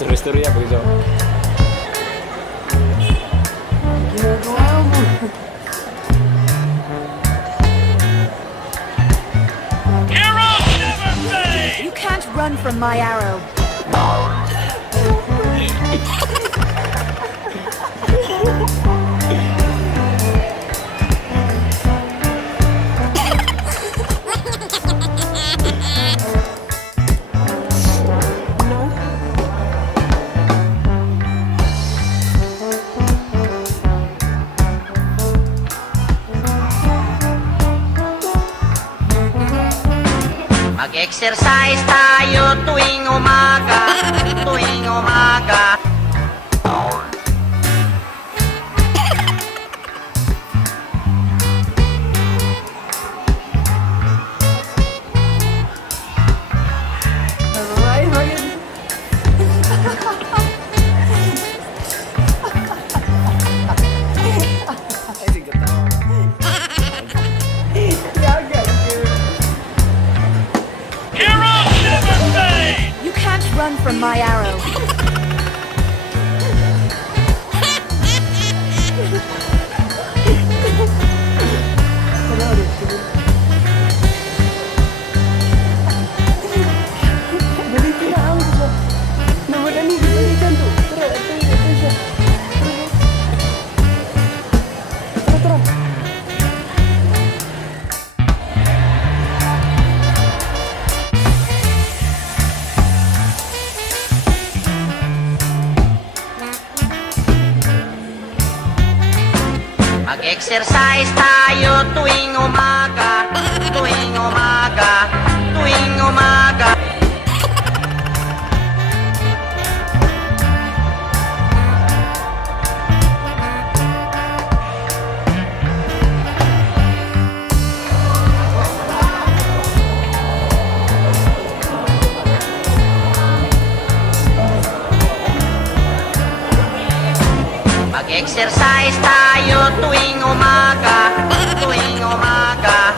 Story-story apa gitu. Ginagawa mo. You can't run from my arrow. Mag-exercise tayo tuwing umaga, tuwing umaga. Ay, bakit? Ay, di ketawa. Yaga. You can't run from my arrow. Balikin na ang gusto. Naman ani, balikan to. Tara, ito siya. Tara. Mag-exercise tayo tuwing umaga, tuwing umaga, tuwing umaga. Mag-exercise tayo tuwing umaga, tuwing umaga.